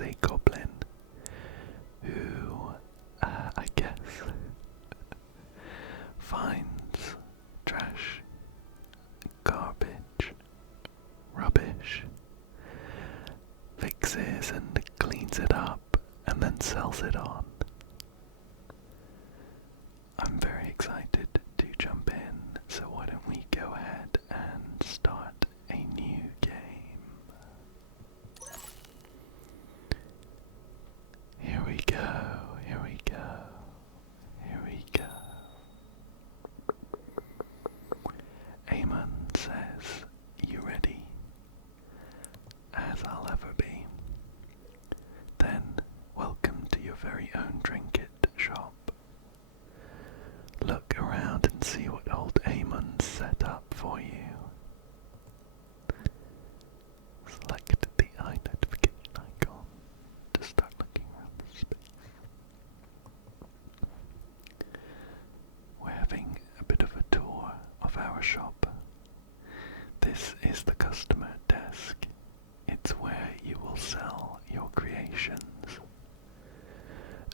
is a goblin who, I guess, finds trash, garbage, rubbish, fixes and cleans it up, and then sells it on. I'm very excited to jump in, so why don't we go ahead and start a new game. Here we go, here we go, here we go. Eamon says, "You ready?" As I'll ever be. Then, welcome to your very own trinket shop. Look around and see what old Eamon's set up for you. Select the eye notification icon to start looking around the space. We're having a bit of a tour of our shop. This is the customer desk. It's where you will sell your creations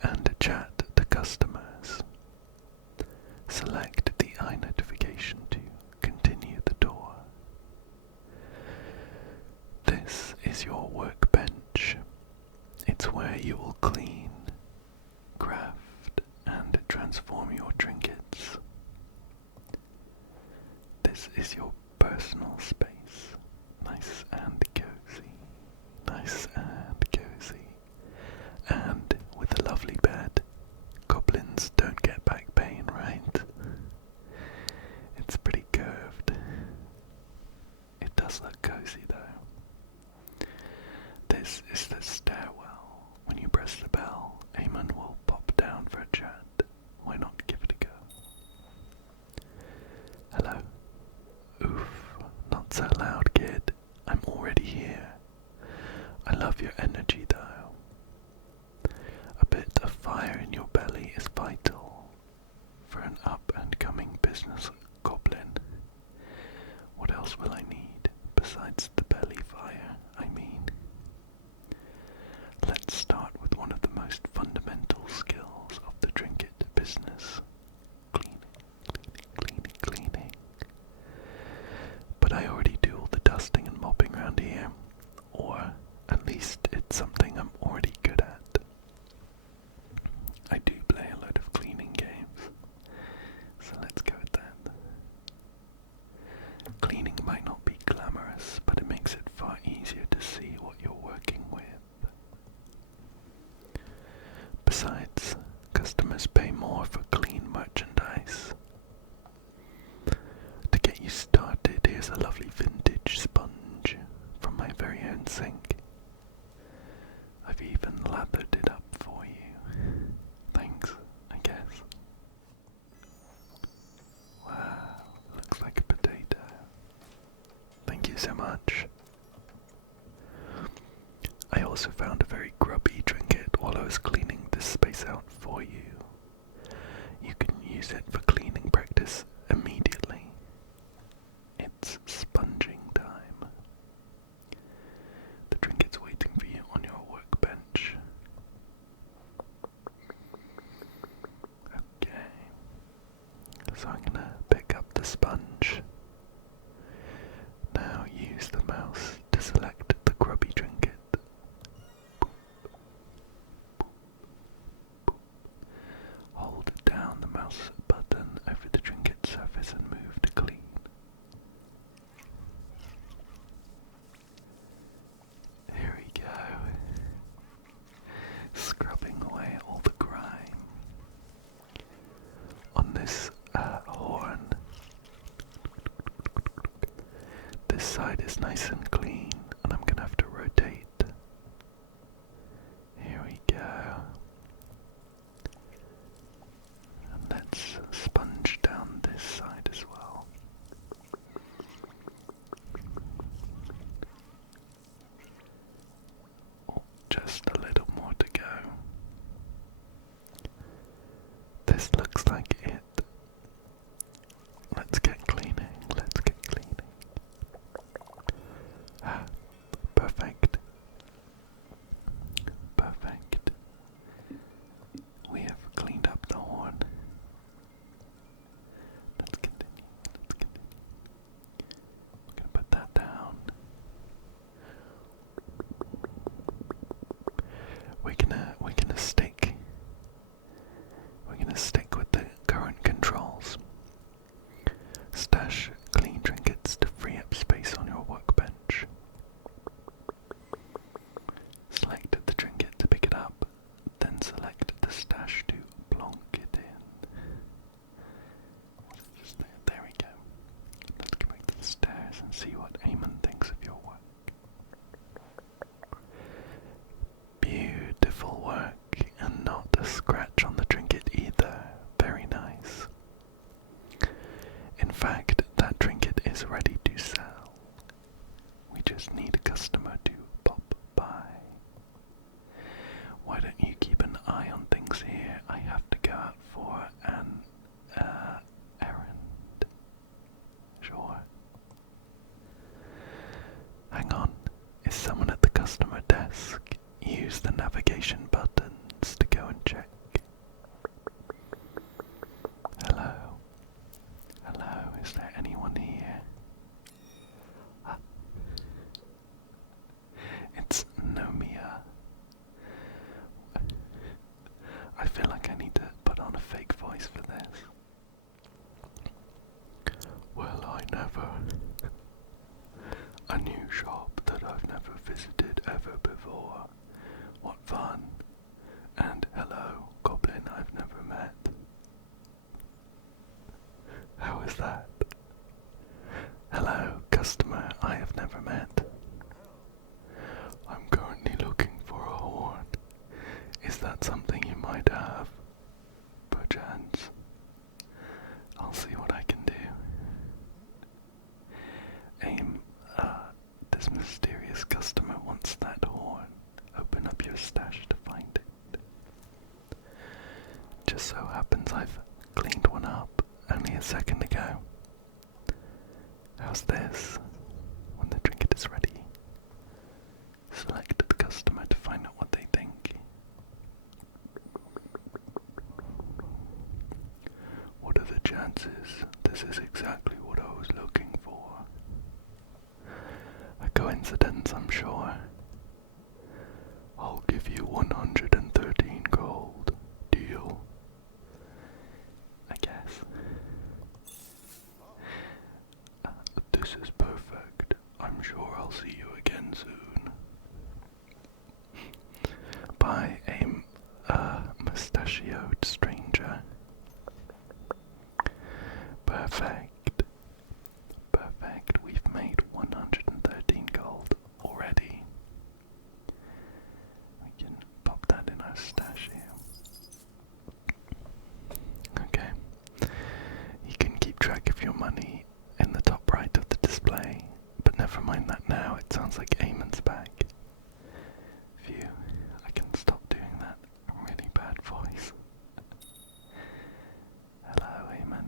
and chat to customers. Select the eye notification to continue the tour. This is your workbench. It's where you will clean, craft, and transform your trinkets. This is your personal space. Nice and cozy. Nice and cozy. And with a lovely bed. Goblins don't get back pain, right? It's pretty curved. It does look cozy though. This is the stairwell. When you press the bell, Eamon will pop down for a chat. Why not give it a go? Hello? Oof, not so loud, kid. I'm already here. I love your energy though. A bit of fire in your belly is vital for an up-and-coming business goblin. What else will I need besides the belly fire, I mean? Let's start with one of the most fundamental skills of the trinket business. Cleaning, cleaning, cleaning, cleaning. But I already do all the dusting and mopping around here, or at least it's something I'm already good at. I do play a lot of cleaning games, so let's go with that. Cleaning might not be glamorous, but it makes it far easier to see what you're working with. Besides, customers pay more for clean merchandise. To get you started, here's a lovely vintage sponge from my very own sink. I've even lathered it up for you. Thanks, I guess. Wow, looks like a potato. Thank you so much. I also found a very grubby trinket while I was cleaning this space out for you. You can use it for cleaning practice immediately. It's sponging time. The trinket's waiting for you on your workbench. Okay, so I'm gonna pick up the sponge. Now use the mouse to select the grubby trinket. Hold down the mouse button over the trinket surface and move to clean. Here we go. Scrubbing away all the grime. On this horn, this side is nice and clean, and I'm gonna have to rotate. Here we go. And let's sponge down this side as well. Oh, just a little more to go. This looks like it. Let's get cleaning, let's get cleaning. is ready to sell. We just need a customer to pop by. Why don't you keep an eye on things here? I have to go out for an errand. Sure. Hang on, is someone at the customer desk? Use the navigation buttons to go and check. Hello? Hello, is there anyone here? Ah. It's Nomia. I feel like I need to put on a fake voice for this. Well, I never. A new shop that I've never visited ever before. What fun. And hello, Goblin I've never met. How is that? Hello, customer I have never met. I'm currently looking for a horn. Is that something you might have? Perchance. I'll see what I can do. This mysterious customer wants that horn. Open up your stash to find it. Just so happens I've cleaned one up only a second ago. How's this? When the trinket is ready, select the customer to find out what they think. What are the chances this is exactly what I was looking for? A coincidence, I'm sure. I'll give you 113 gold. Deal? I guess. This is perfect. I'm sure I'll see you again soon. By a mustachioed stranger. Perfect. Perfect. We've made 113 gold already. We can pop that in our stash here. Okay. You can keep track of your money in the top right of the display, but never mind that now. It sounds like Eamon's back. Phew, I can stop doing that really bad voice. Hello, Eamon.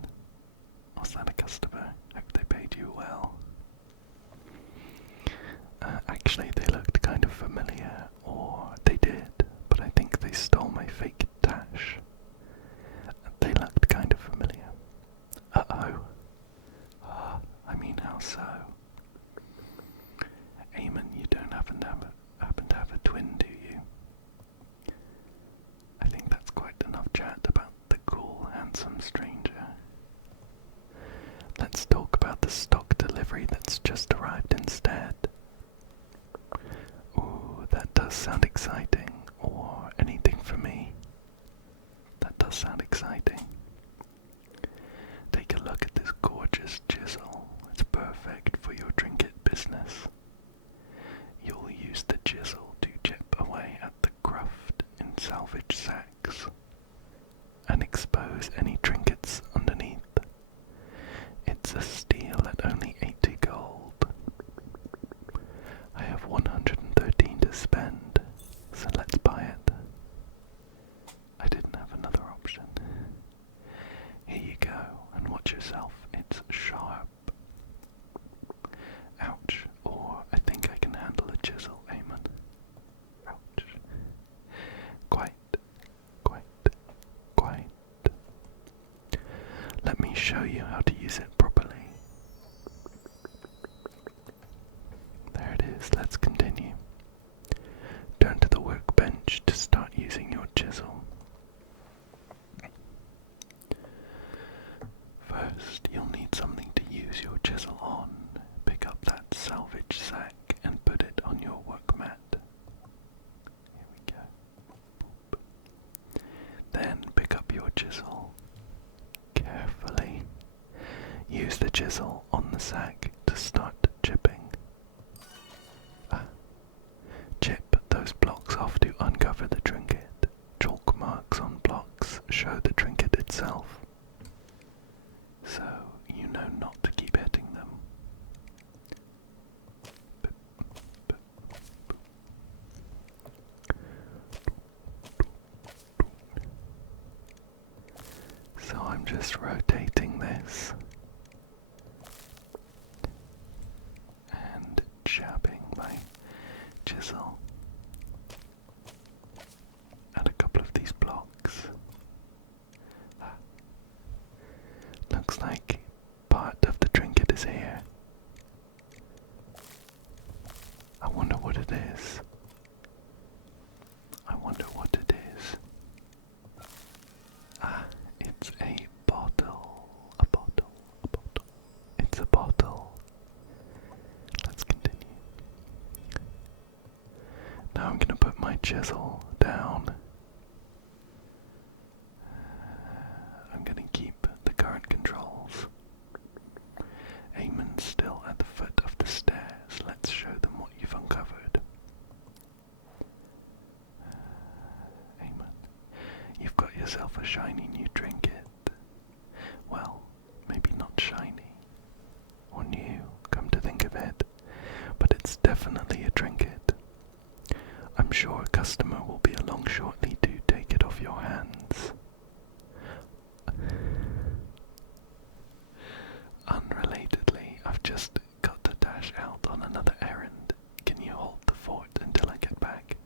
Was that a customer? Hope they paid you well. Actually, they looked kind of familiar, or they did, but I think they stole my fake dash. They looked kind of familiar. Uh-oh. I mean, how so? Eamon, you don't happen to have a twin, do you? I think that's quite enough chat about the cool, handsome stranger. Let's talk about the stock delivery that's just arrived instead. Ooh, that does sound exciting. Or anything for me. That does sound exciting. Take a look at this gorgeous chisel. It's perfect for your trinket business. You'll use the chisel to chip away at the cruft in salvage sacks and expose any trinkets underneath. It's a steal at only 80 gold. I have 113 to spend, so let's buy it. I didn't have another option. Here you go, and watch yourself, it's sharp. Ouch, or I think I can handle a chisel, Eamon. Ouch. Quite. Let me show you how to use it properly. There it is, let's continue. Turn to the workbench to start using your chisel. First, you'll need something to use your chisel on. Pick up that salvage sack and put it on your work mat. Here we go. Boop. Then pick up your chisel. Carefully. Use the chisel on the sack to start chipping. Chip those blocks off to uncover the trinket. Chalk marks on blocks show the trinket itself, so you know not to keep hitting them. just rotating this and jabbing my chisel at a couple of these blocks. Looks like part of the trinket is here. I wonder what it is. I wonder what it is. Ah, it's a bottle. A bottle. A bottle. It's a bottle. Let's continue. Now I'm going to put my chisel down. I'm going to keep the current controls. Eamon's still at the foot of the stairs. Let's show them what you've uncovered. Eamon, you've got yourself a shiny new trinket. Well, maybe not shiny or new, come to think of it, but it's definitely a trinket. I'm sure a customer will be along shortly to take it off your hands. Unrelatedly, I've just got to dash out on another errand. Can you hold the fort until I get back?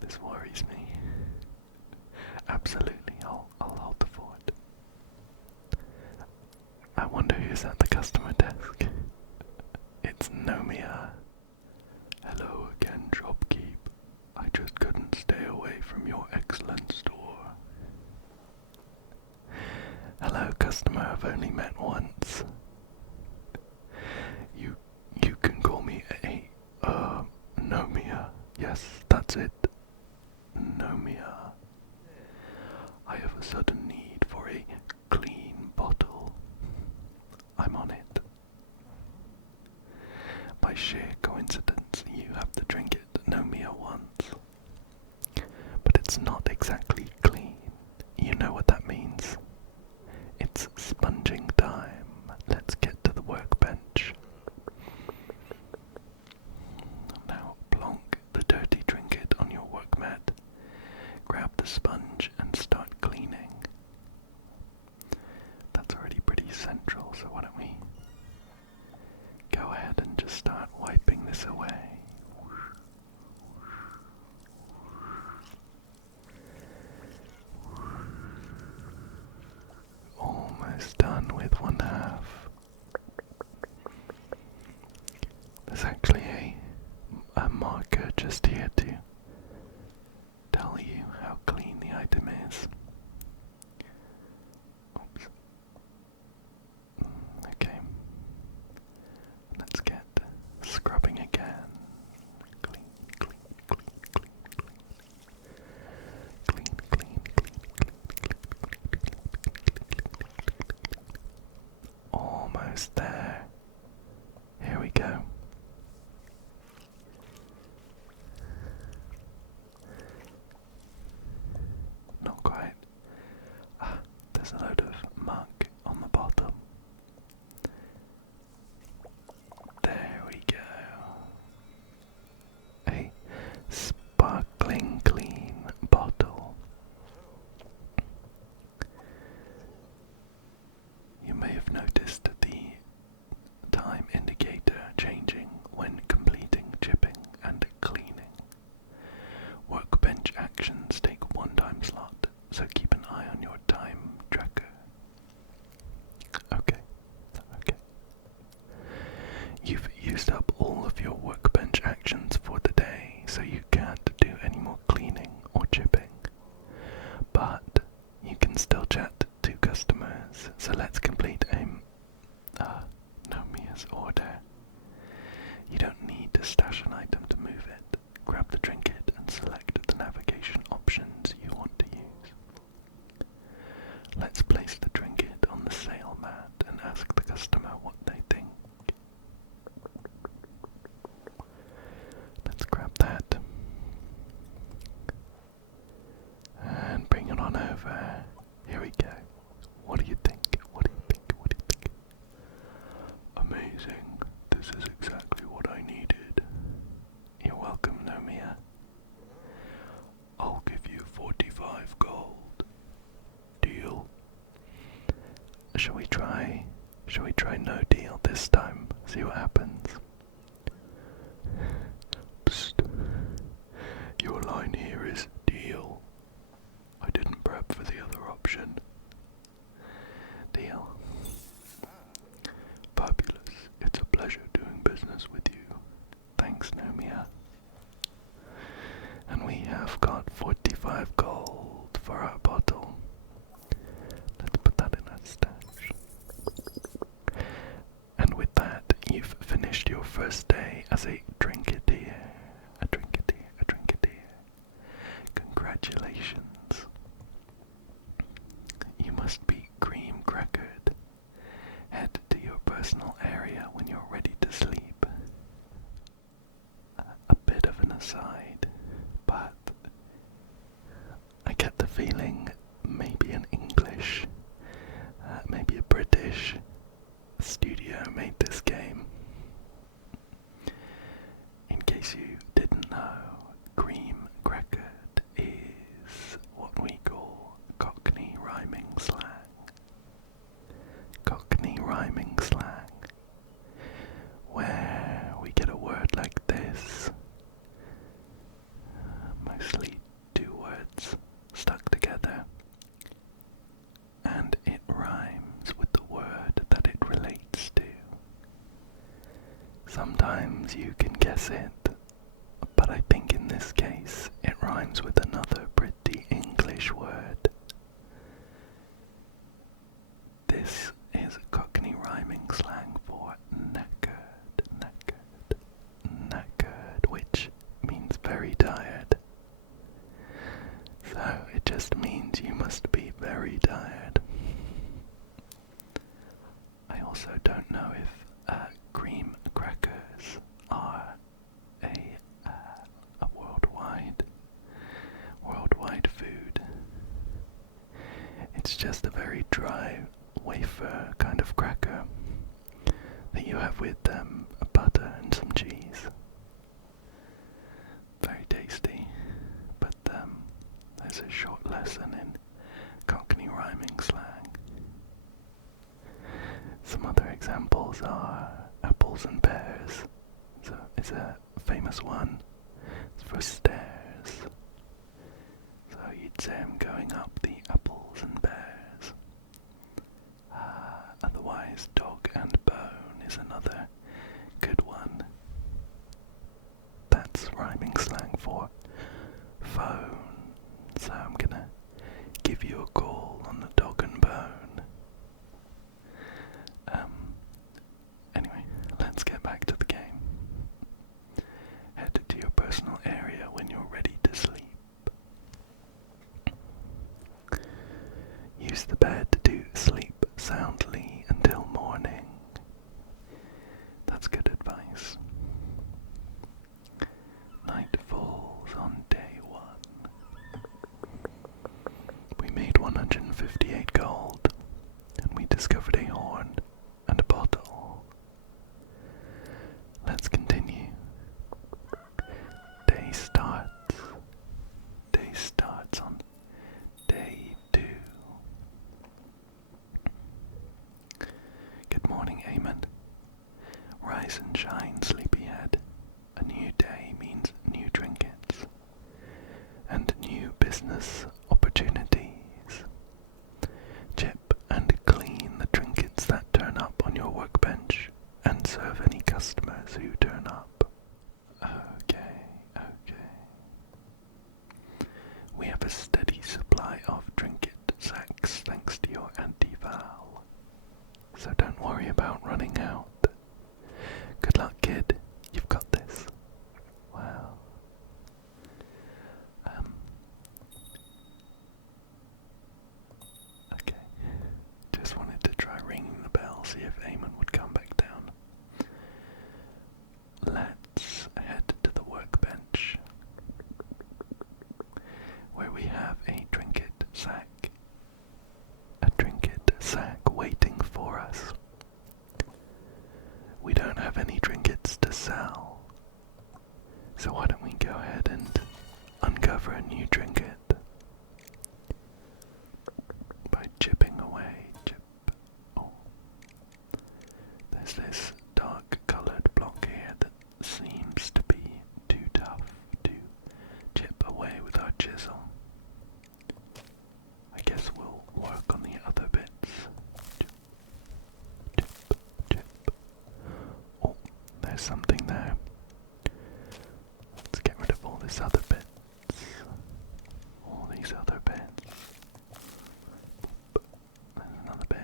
This worries me. Absolutely, I'll hold the fort. I wonder who's at the customer desk. It's Nomia. Hello again, shopkeep. I just couldn't stay away from your excellent store. Hello, customer, I've only met once. You can call me Nomia. Yes, that's it. Nomia. I have a sudden need for a clean bottle. I'm on it. By sheer coincidence, you have the trinket Nomia wants. But it's not exactly clean. You know what that means. It's sponging time. Let's get to the workbench. Now plonk the dirty trinket on your work mat. Grab the sponge and start cleaning. That's already pretty central, so why don't we go ahead and just start wiping this away. Almost done with one half. There's actually a marker just here to tell you how clean the item is. Oops. Okay. Let's get scrubbing again. Clean, clean, clean, clean, clean. Clean, clean, clean. Almost there. Here we go. Not quite. There's a load of muck on the bottom. There we go. A sparkling clean bottle. You may have noticed the time indicator changing when completing chipping and cleaning. Workbench actions take one time slot, so keep an eye on your time tracker. Okay. You've used up all of your workbench actions for the day, so you can't do any more cleaning or chipping. But you can still chat to customers, so let's complete Nomia's order. You don't need to stash an item to move it. Grab the trinket and select the navigation options you want to use. Let's place the trinket on the sale mat and ask the customer what they think. Let's grab that and bring it on over. Here we go. What do you think? What do you think? What do you think? Amazing. This is exactly what I needed. You're welcome, Nomia. Shall we try no deal this time? See what happens. Psst. Your line here is deal. I didn't prep for the other option. Deal. Fabulous. It's a pleasure doing business with you. Thanks, Nomia. And we have got 45 gold for our bottle. Let's put that in our stash. And with that, you've finished your first day as a trinketeer. A trinketeer, a trinketeer. Congratulations. You must be cream crackered. Head to your personal area when you're ready to sleep. A bit of an aside, but I get the feeling maybe an English, maybe a British studio made this game. In case you didn't know, cream crackered is what we call Cockney rhyming slang. Cockney rhyming slang, where we get a word like this, mostly two words stuck together, and it rhymes with the word that it relates to. Sometimes you can guess it, but I think in this case it rhymes with another pretty English word. This is Cockney rhyming slang for knackered, knackered, knackered, which means very tired. So it just means you must be very tired. I also don't know if cream crackers are a worldwide food. It's just a very dry wafer kind of cracker that you have with butter and some cheese. Very tasty, but there's a short lesson in Cockney rhyming slang. Some other examples are apples and pears. So it's a famous one. It's for stairs. So you'd say I'm going up the apples and pears. Otherwise, dog and bone is another good one. That's rhyming slang for phone. So I'm gonna give you a call on the dog and bone. Anyway, let's get back to the game. Head to your personal area when you're ready to sleep. Use the bed to sleep soundly until morning. That's good advice. Night falls on day 1. We made 158 gold, and we discovered a horn and a bottle. Let's continue. Day starts. Day starts on day 2. Good morning, Eamon. Rise and shine, sleepyhead. A new day means new trinkets and new business opportunities. Chip and clean the trinkets that turn up on your workbench and serve any customers who turn up. Okay. We have a steady supply of trinket sacks thanks to your anti-val. So don't worry about running out. Good luck, kid. You've got this. Wow. Okay. Just wanted to try ringing the bell, see if Eamon would come back down. Let's head to the workbench, where we have a trinket sack. A trinket sack waiting for us. is this dark coloured block here that seems to be too tough to chip away with our chisel. I guess we'll work on the other bits. Chip, chip, chip. Oh, there's something there. Let's get rid of all this other bits. All these other bits. There's another bit.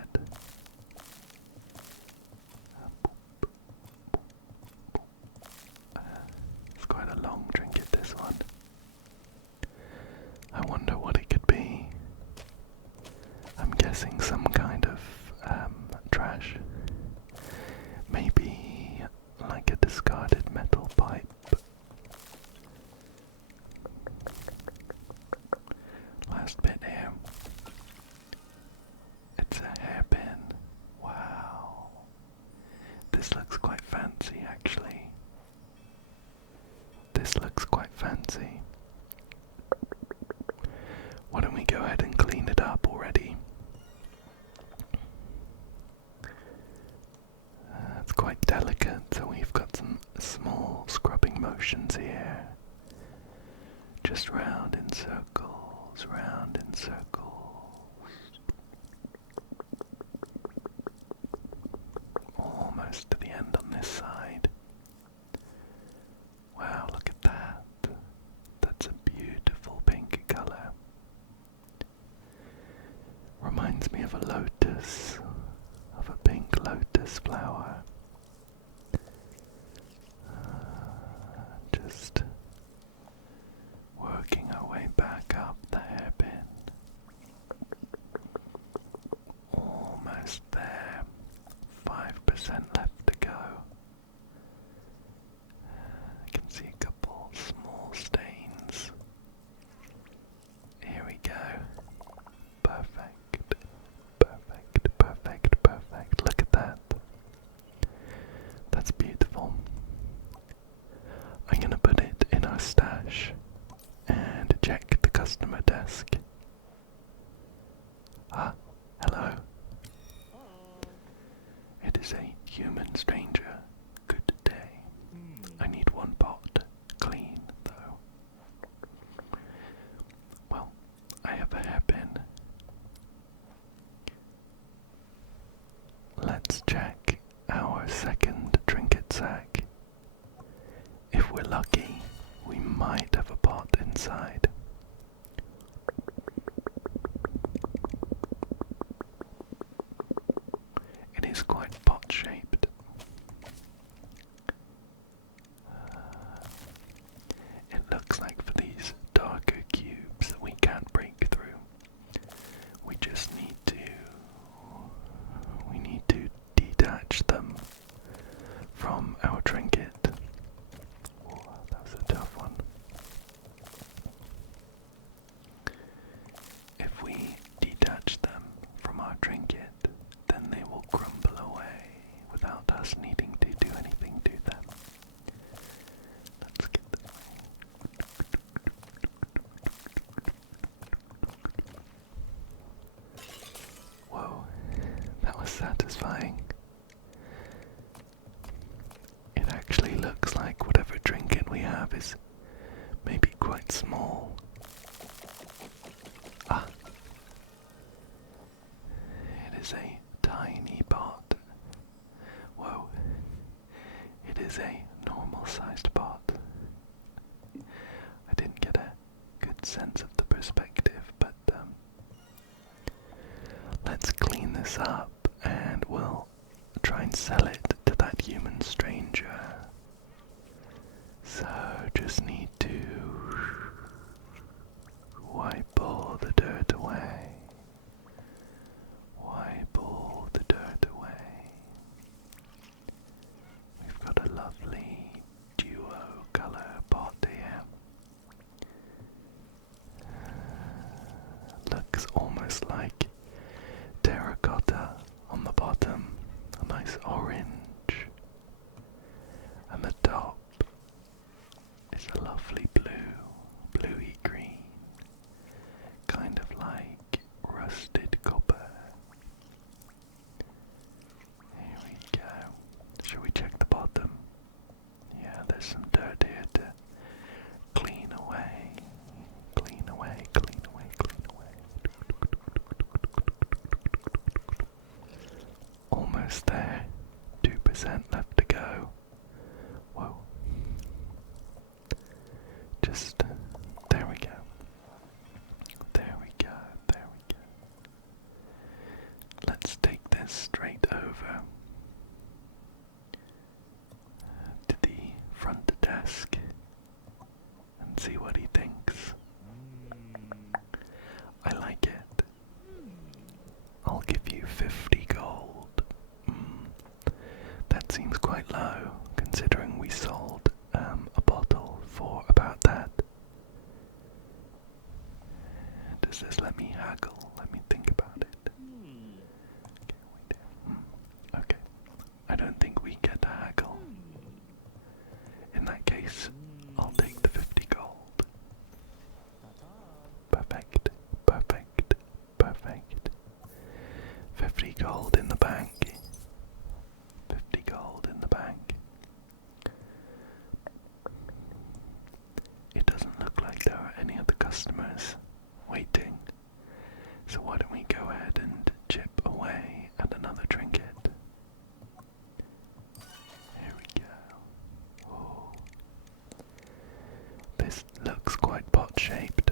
It's quite a long trinket, this one. I wonder what it could be. I'm guessing some kind of trash. Maybe like a discarded metal pipe. Last bit here. It's a hairpin. Wow. This looks quite fancy, actually. This looks quite fancy. Why don't we go ahead and clean it up already? It's quite delicate, so we've got some small scrubbing motions here. Just round in circles, round in circles. Almost to the end on this side. Wow, look at that. That's a beautiful pink colour. Reminds me of a lotus, of a pink lotus flower. Just working our way back up the hairpin. Almost there. 5% left to go. I can see a couple small stains. Here we go. Perfect. Perfect, perfect, perfect. Look at that. That's beautiful. I'm gonna put it in our stash and check the customer desk. Ah, hello. It is a human stranger. Good day. I need one pot. Clean, though. Well, I have a hairpin. Let's check our second trinket sack. If we're lucky, we might have a pot inside. It is quite pot-shaped. It looks like for these darker cubes that we can't break through, we just need to detach them from our trinket. Oh, that was a tough one. If we detach them from our trinket, then they will crumble away without us needing to do anything to them. Let's get them. Whoa, that was satisfying. It actually looks like whatever trinket we have is maybe quite small. Ah, it is a tiny pot. Whoa, it is a normal-sized pot. I didn't get a good sense of the perspective, but let's clean this up and we'll try and sell it to that human stranger. So just need to wipe all the dirt away. Wipe all the dirt away. We've got a lovely duo colour pot here. Looks almost like terracotta on the bottom. A nice orange. almost there. 2% left to go. Whoa. Just, there we go. There we go, there we go. Let's take this straight over to the front desk and see what he thinks. I like it. I'll give you 50 gold. That seems quite low, considering we sold a bottle for about that. Does this let me haggle? Let me think about it. Okay, we do. Okay. I don't think we get to haggle. In that case, I'll take the 50 gold. Perfect, perfect, perfect. 50 gold in the bank. 50 gold in the bank. It doesn't look like there are any other customers waiting. So why don't we go ahead and chip away at another trinket? Here we go. Oh. This looks quite pot-shaped.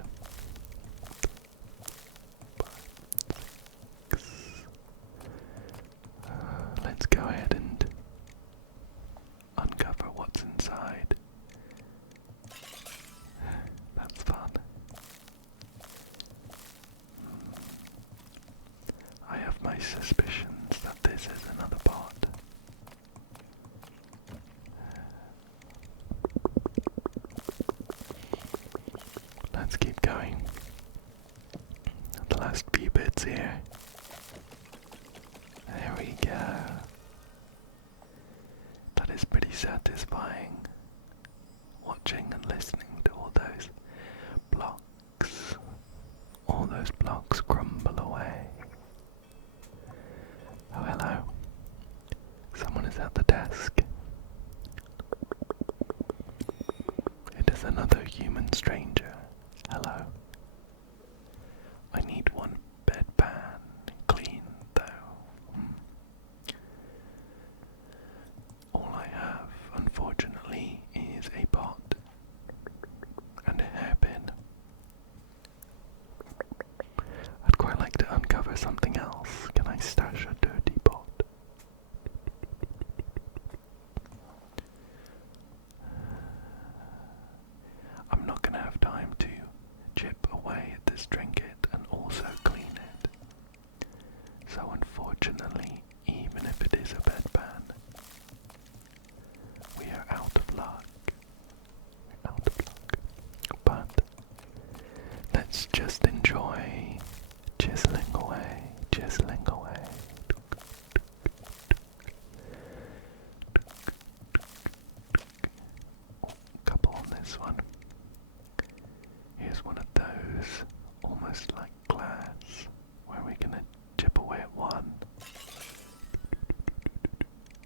Let's go ahead and uncover what's inside. That's fun. I have my suspicions that this is another pot. Let's keep going. The last few bits here. There we go. That is pretty satisfying. Watching and listening to all those blocks. All those blocks crumble away. Oh, hello. Someone is at the desk. It is another human stranger. Hello. I need one bedpan clean, though. All I have, unfortunately, is a pot and a hairpin. I'd quite like to uncover something else. Can I stash a dirty pot? I'm not going to have time to chip away at this trinket and also clean it. So unfortunately, even if it is a bedpan, we are out of luck. We're out of luck. But let's just enjoy chiseling away, chiseling away. Couple on this one. Here's one of those, almost like glass, where we're gonna chip away at one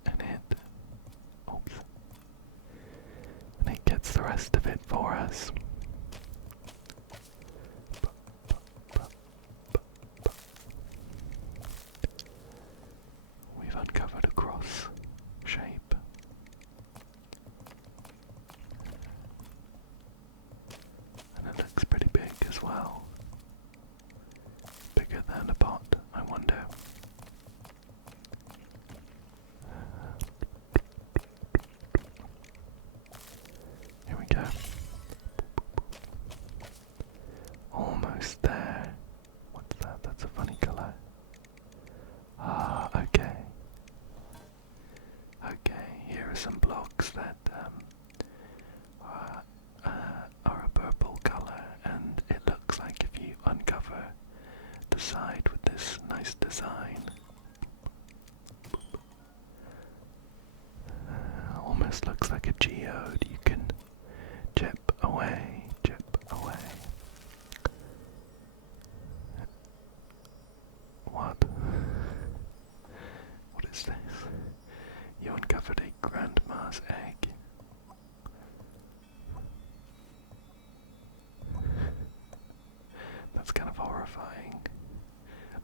and hit. Oops. And it gets the rest of it for us. We've uncovered a cross shape. And it looks pretty big as well. Bigger than a pot, I wonder. Here we go. Almost there. What's that? That's a funny colour. Ah, okay. Okay, here are some blocks that are a purple colour, and it looks like if you uncover the side with this nice design, almost looks like a geode. You can chip away, chip away. What? What is this? You uncovered a grandma's egg. That's kind of horrifying.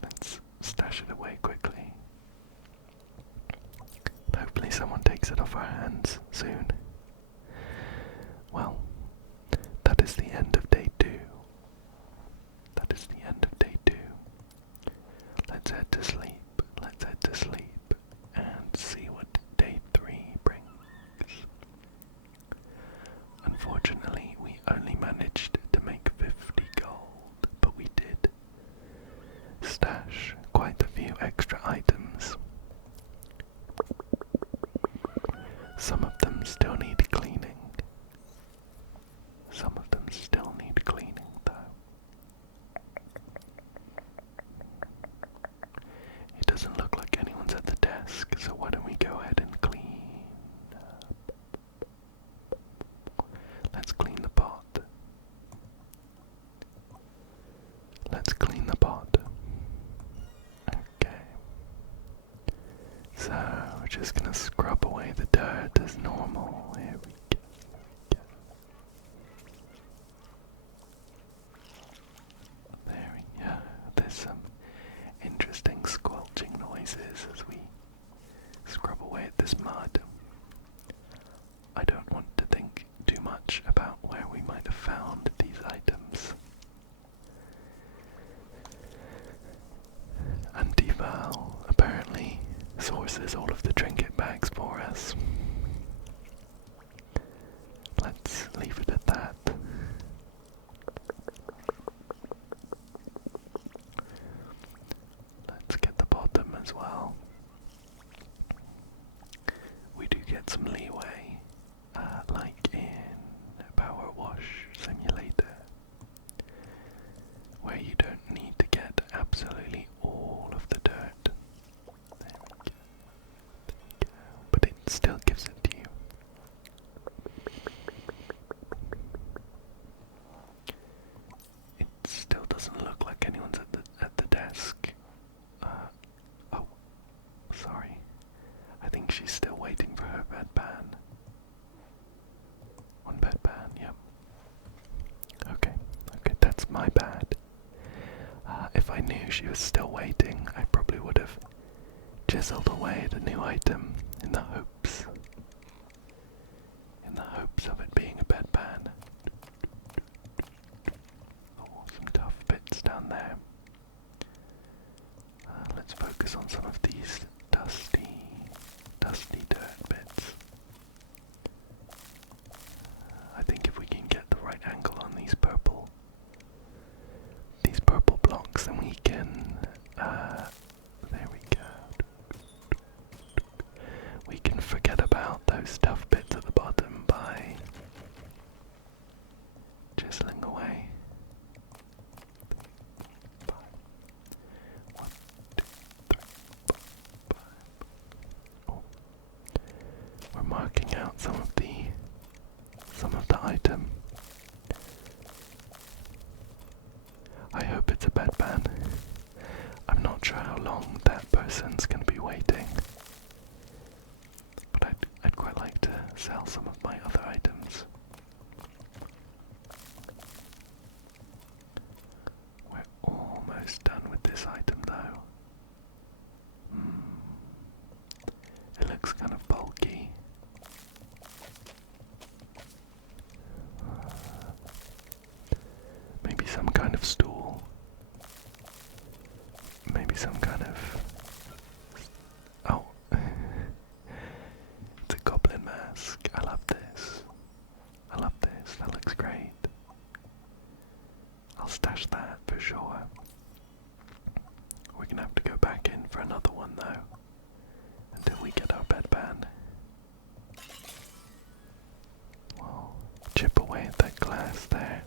Let's stash it away quickly. hopefully someone takes it off our hands soon. Well, that is the end of day 2. That is the end of day 2. Let's head to sleep. Let's head to sleep and see what day 3 brings. Unfortunately, we only managed to make 50 gold, but we did stash quite a few extra items. Some of them still need cleaning. Some of them still need cleaning, though. It doesn't look like anyone's at the desk, so why don't we go ahead and clean up? Let's clean the pot. Let's clean the pot. Okay. So, we're just gonna scrub away the dirt as normal. Here we go. There we go. There's some interesting squelching noises as we scrub away at this mud. I don't want to think too much about where we might have found these items. Antival apparently sources all of the trinket bags for us. Let's leave it at that. Let's get the bottom as well. We do get some leeway, like in Power Wash Simulator, where you don't need to get absolutely all of the dirt. There we go. But it still gives it to you. It still doesn't look like anyone's at the desk. Oh, sorry. I think she's still waiting for her bedpan. One bedpan, yep. Okay, that's my bad. If I knew she was still waiting, I probably would have chiseled away at a new item in the hopes of it being a bedpan. Oh, some tough bits down there. Let's focus on some of these dusty dirt bits. I think if we can get the right angle on these purple blocks, then we can, there we go. We can forget about those tough bits at the bottom by chiseling away. 5, 1, 2, 3, 4, 5. Oh. We're marking out some of the item. I hope it's a bedpan. I'm not sure how long that person's going to be waiting, but I'd quite like to sell some of my other items. We're almost done with this item though. It looks kind of bulky. Maybe some kind of stool. Maybe some kind of... Oh. It's a goblin mask. I love this. That looks great. I'll stash that for sure. We're gonna have to go back in for another one though, until we get our bedpan. Well, chip away at that glass there.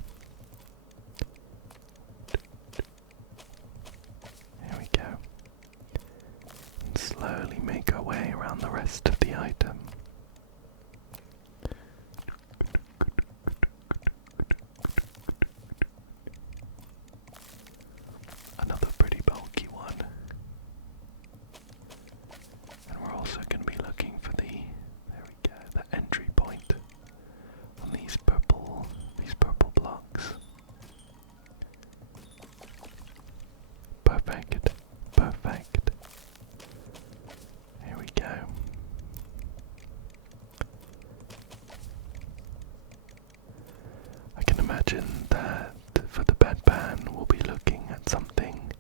There we go. And slowly make our way around the rest of the item. Another pretty bulky one. And we're also going to be looking for the, there we go, the entry point on these purple blocks. Perfect. Here we go. imagine that for the bedpan we'll be looking at something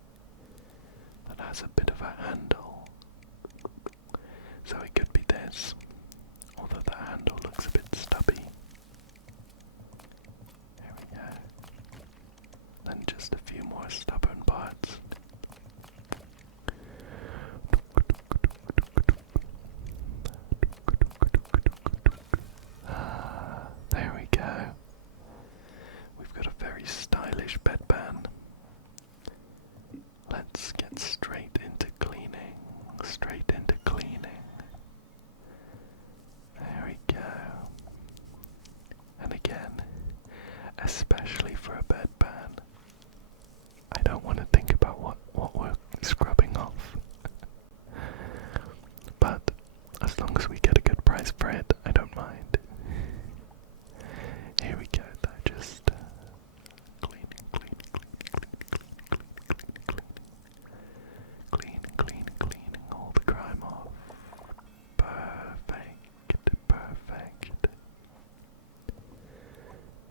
that has a bit of a handle. So it could be this, although the handle looks a bit stubby. There we go. Then just a few more stubborn parts. There we go. We've got a very stylish bedpan. Let's get straight into cleaning. Straight into cleaning. There we go. And again, especially for a bedpan, I don't want to think about what we're scrubbing off. But as long as we get a good price for it, I don't mind. Here we go, though, just cleaning all the grime off. Perfect.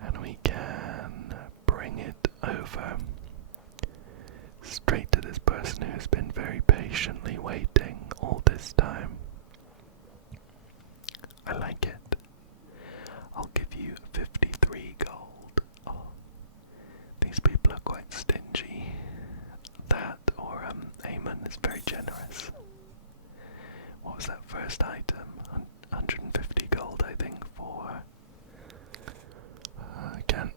And we can bring it over straight to this person who has been very patiently waiting all this time. I like it. I'll give you 53 gold. Oh, these people are quite stingy. That or Eamon is very generous. What was that first item? 150 gold, I think, for. I can't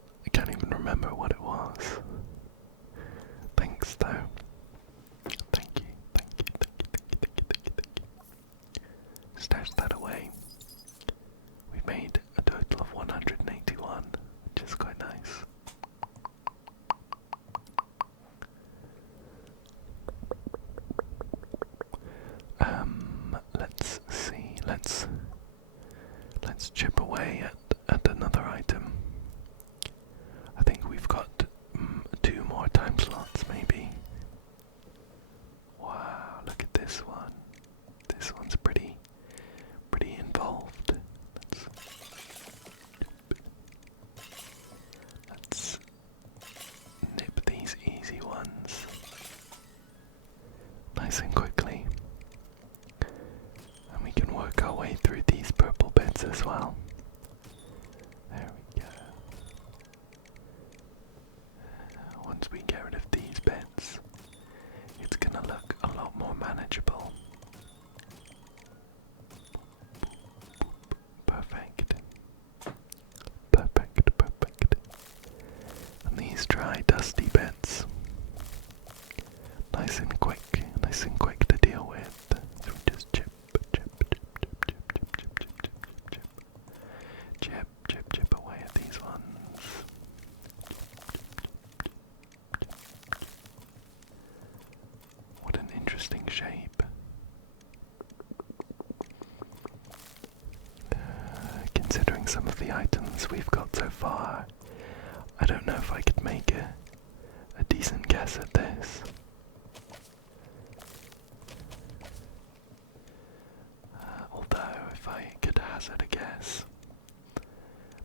even remember what it was. Thanks, though. Thank you. Stash that away. We've made a total of 181, which is quite nice. Let's see. Let's chip away at another item. I think we've got 2 more time slots, maybe. Wow, look at this one. This one's pretty involved. Let's nip these easy ones nice and quickly. And we can work our way through these purple bits as well. There we go. Once we get rid of these bits, it's gonna look a lot more manageable. Perfect. And these dry, dusty bits, nice and quick to deal with. So we just chip away at these ones. What an interesting shape. Considering some of the items we've got so far, I don't know if I could make a decent guess at this. Although, if I could hazard a guess,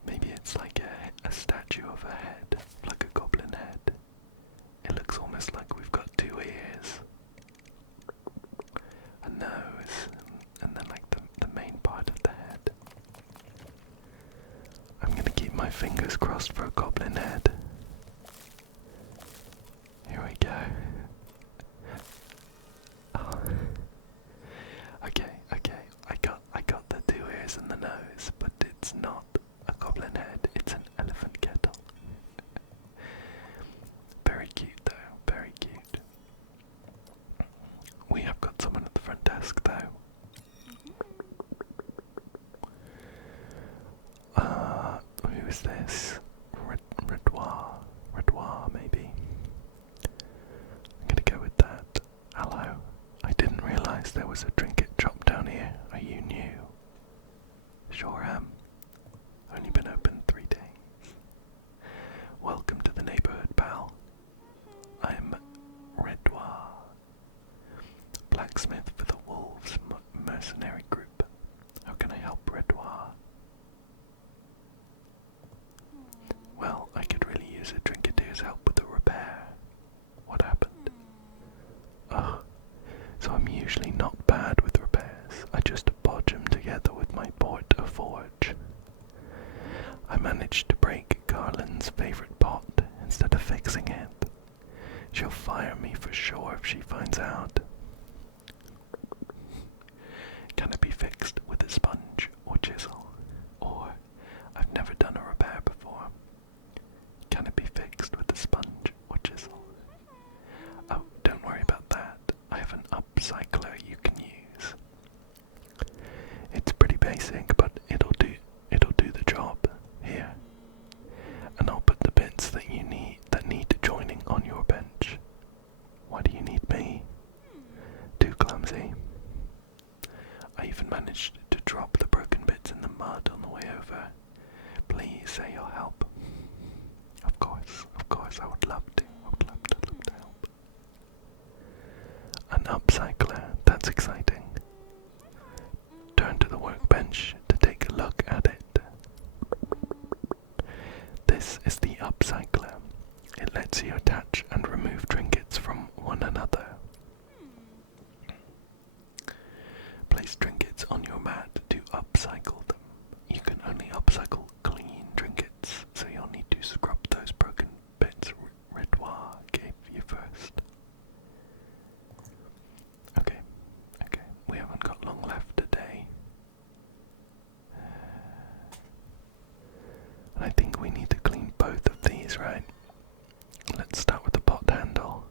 maybe it's like a statue of a head, like a goblin head. It looks almost like we've got 2 ears, a nose, and then like the main part of the head. I'm gonna keep my fingers crossed for a goblin head. Here we go. Oh. Okay. I got the 2 ears and the nose, but it's not a goblin head, it's an elephant kettle. Very cute though, very cute. We have got someone at the front desk though. Who is this? Redouar, maybe. I'm gonna go with that. Hello. I didn't realise there was a trinket shop down here. Are you new? Sure am. Only been open 3 days. Welcome to the neighbourhood, pal. I'm Redouar, blacksmith for the Wolves mercenary group. How can I help, Redouar? even managed to drop the broken bits in the mud on the way over, please say you'll help. Of course, I would love to. I would love to help. An upcycler, that's exciting. Turn to the workbench to take a look at it. This is the Upcycler. It lets you attach and remove trinkets from one another. Place trinkets on your mat to upcycle them. You can only upcycle clean trinkets, so you'll need to scrub those broken bits Redouard gave you first. Okay, we haven't got long left today. And I think we need to clean both of these, right? Let's start with the pot handle.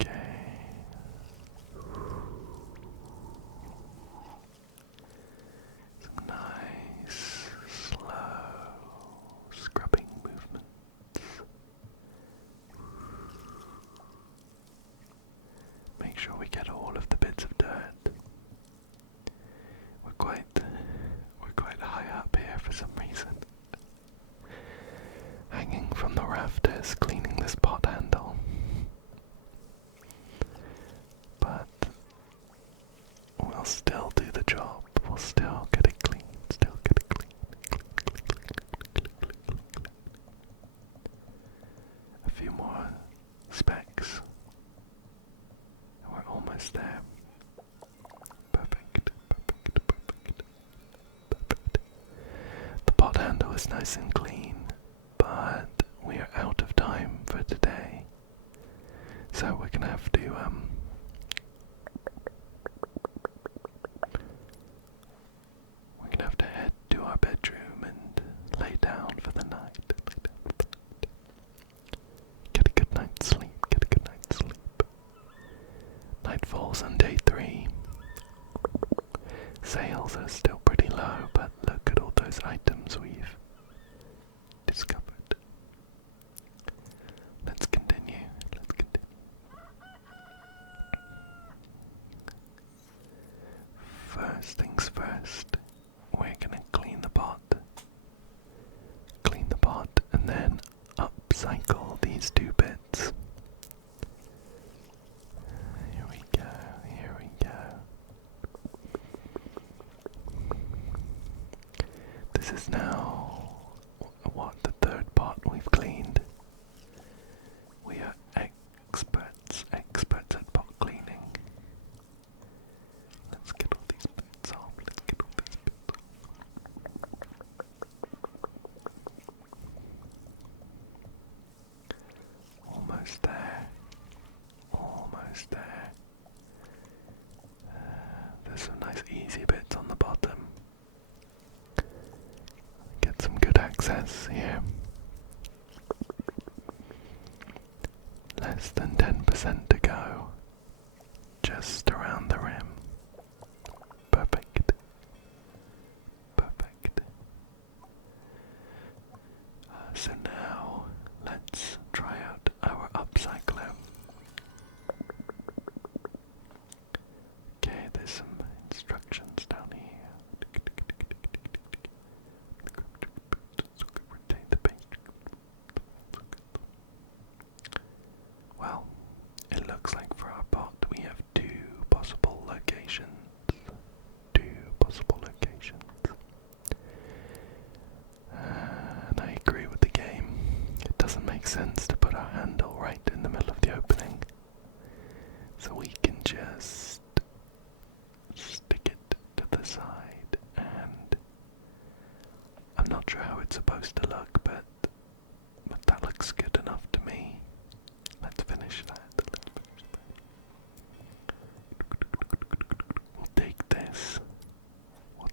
Okay. Some nice, slow scrubbing movements. Make sure we get all of the bits of dirt. We're quite high up here for some reason. Hanging from the rafters, cleaning this pot handle. But we'll still do the job. We'll still get it clean. A few more specks. And we're almost there. Perfect. The pot handle is nice and clean, but we are out of time for today. So we're gonna have to head to our bedroom and lay down for the night. Get a good night's sleep. Night falls on day 3. Sales are still pretty low, but look at all those items we've discovered. Let's continue. First things first, we're gonna clean the pot, and then upcycle these 2 bits. Here we go. This is now, the 3rd pot we've cleaned. We are experts at pot cleaning. Let's get all these bits off. Almost there. There's some nice easy bits on the bottom. Get some good access here. Less than 10% to go. Just around the rim. Perfect. So now, let's try out our Upcycler. Okay, there's some instructions down here. Well, it looks like for our pot we have 2 possible locations. And I agree with the game. It doesn't make sense to put our handle right in the middle of the opening. So we can just stick it to the side, and I'm not sure how it's supposed to look, but that looks good enough to me. Let's finish that. We'll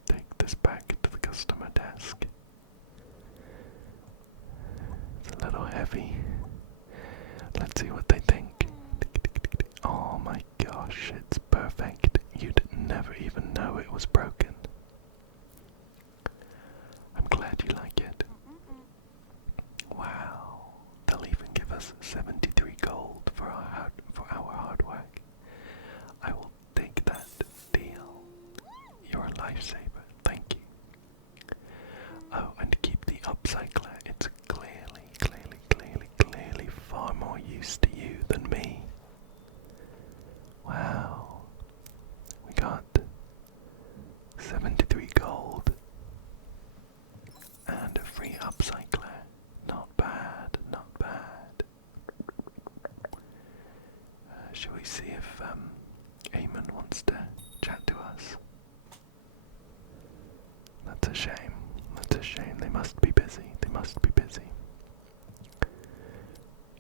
take this back to the customer desk. It's a little heavy. Let's see what they think. Oh my gosh, it's perfect. You'd never even know it was broken. I'm glad you like it. Wow. They'll even give us 73 gold for our hard work. I will lifesaver. Thank you. Oh, and to keep the Upcycler, it's clearly far more use to you than me. Wow. We got 73 gold and a free Upcycler. Not bad, not bad. Shall we see if Eamon wants to chat to us? That's a shame. That's a shame. They must be busy. They must be busy.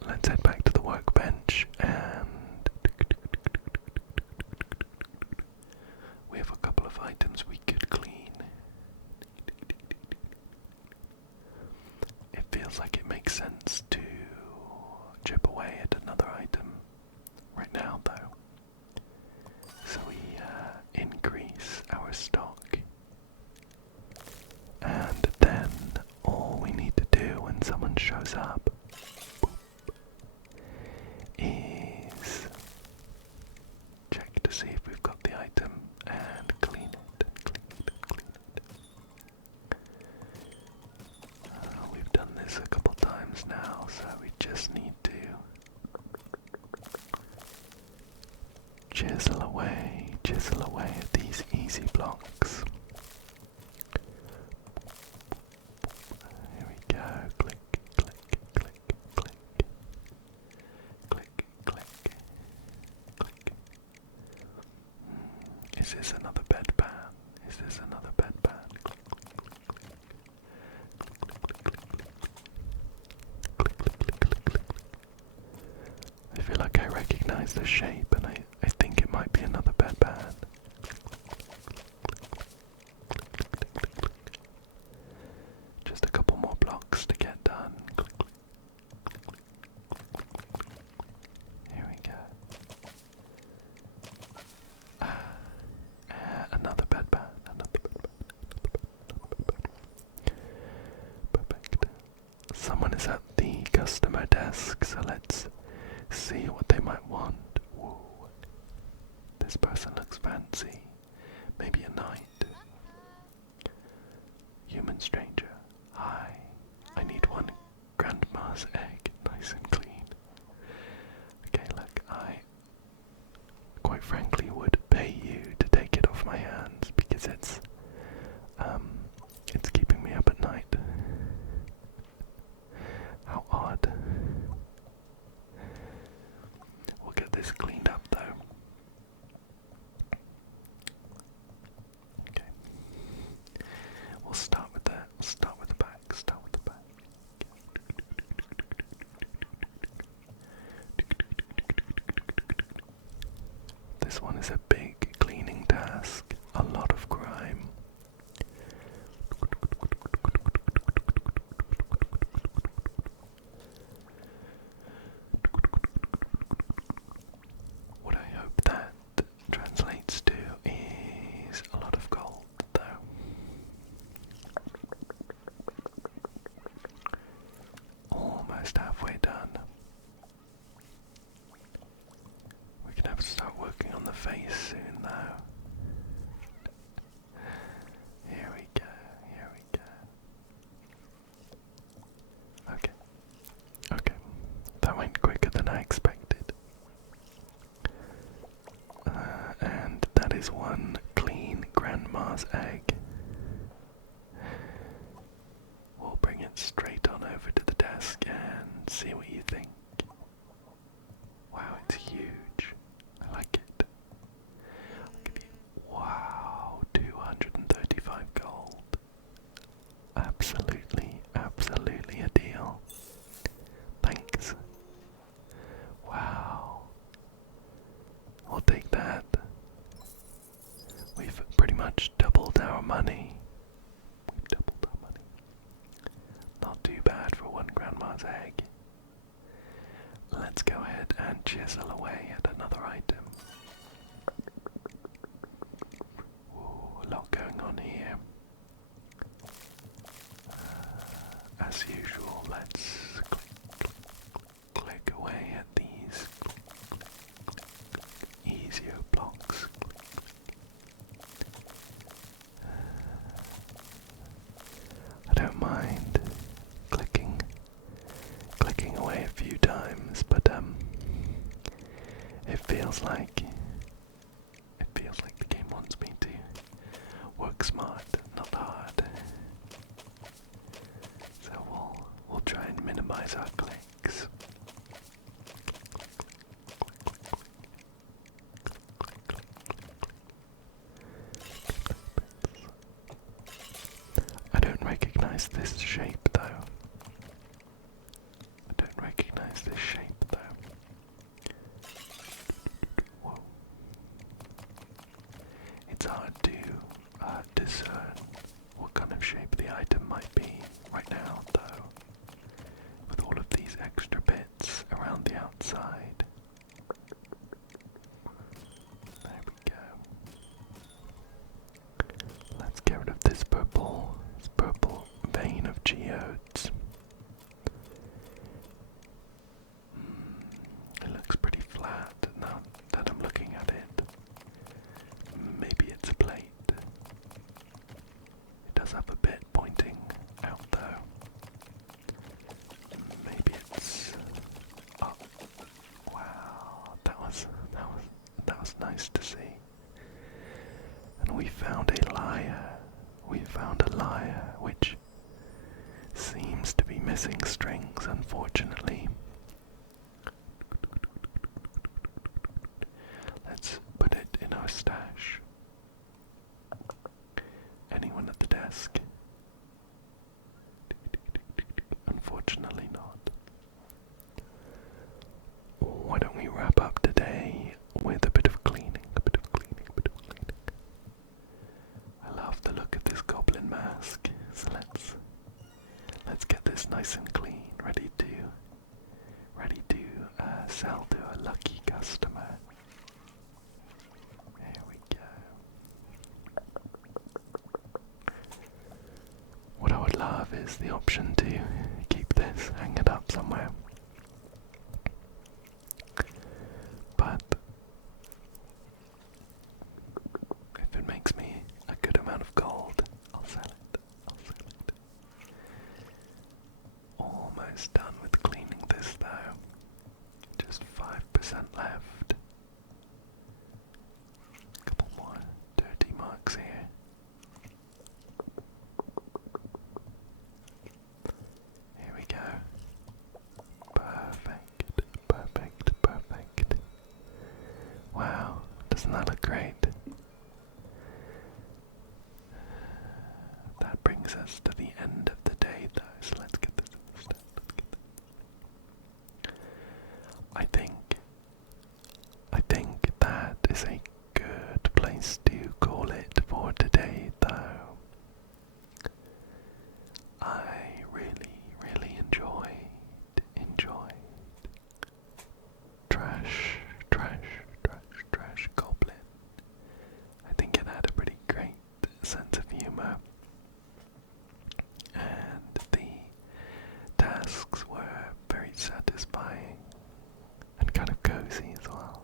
Let's head back to the workbench and we have a couple of items we could clean. It feels like it makes sense to chip away at another item right now, though. So we increase our stock. And then all we need to do when someone shows up is check to see if we've got the item and clean it. We've done this a couple times now, so we just need to chisel away at these easy blocks. Here we go, click, click, click, click, click, click, click. Is this another bedpan? Is this another bedpan? Click, click, click, click, click, click, click, click, click. I feel like I recognize the shape and I think it might be another bedpan. Just a couple more blocks to get done. Here we go. Another bedpan. Perfect. Someone is at the customer desk, so let's see what they might want. Whoa. This person looks fancy. Maybe a knight. Human stranger. Hi. I need one grandma's egg, nice and clean. Okay, look, I quite frankly would pay you to take it off my hands because it's keeping me up at night. How odd. We'll get this cleaned up though. Okay. We'll start with the back. This one is a big cleaning task, a lot of grime. What I hope that translates to is a lot of gold, though. Almost halfway done. We're gonna have to start working on the face soon, though. Here we go. Okay. That went quicker than I expected. And that is one clean grandma's egg. We'll bring it straight on over to the desk and see what you think. Wow, it's huge. I like it. I'll give you, wow, 235 gold. Absolutely a deal. Thanks. Wow. We'll take that. We've pretty much doubled our money. Not too bad for one grandma's egg. recognize this shape though. I don't recognize this shape though. Whoa. It's hard to discern what kind of shape the item might be right now though, with all of these extra bits around the outside. There we go. Let's get rid of this purple vein of geodes. It looks pretty flat now that I'm looking at it. Maybe it's a plate. It does have a bit pointing out though. Maybe it's... Oh, wow, that was nice to see. And we found a lyre. We found a lyre which seems to be missing strings, unfortunately. Let's put it in our stash. Anyone at the desk? Unfortunately not. Why don't we wrap up today with a bit of cleaning, I love the look of this goblin mask, so let's get this nice and clean, ready to sell to a lucky customer. There we go. What I would love is the option to keep this, hang it up somewhere. But if it makes me a good amount of gold, I'll sell it. Almost done with cleaning this though. Just 5% left. A couple more dirty marks here. Here we go. Perfect. Wow, doesn't that look great? That brings us to the end of the day though, so let's get this in the stand. I think that is a good place to call it for today though. I really enjoyed Trash Goblin. I think it had a pretty great sense of humor, and the tasks were very satisfying and kind of cozy as well.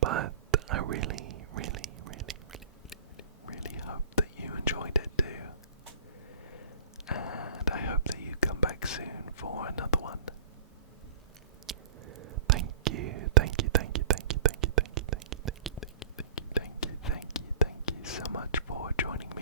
But I really hope that you enjoyed it too, and I hope that you come back soon for another one. Thank you so much for joining me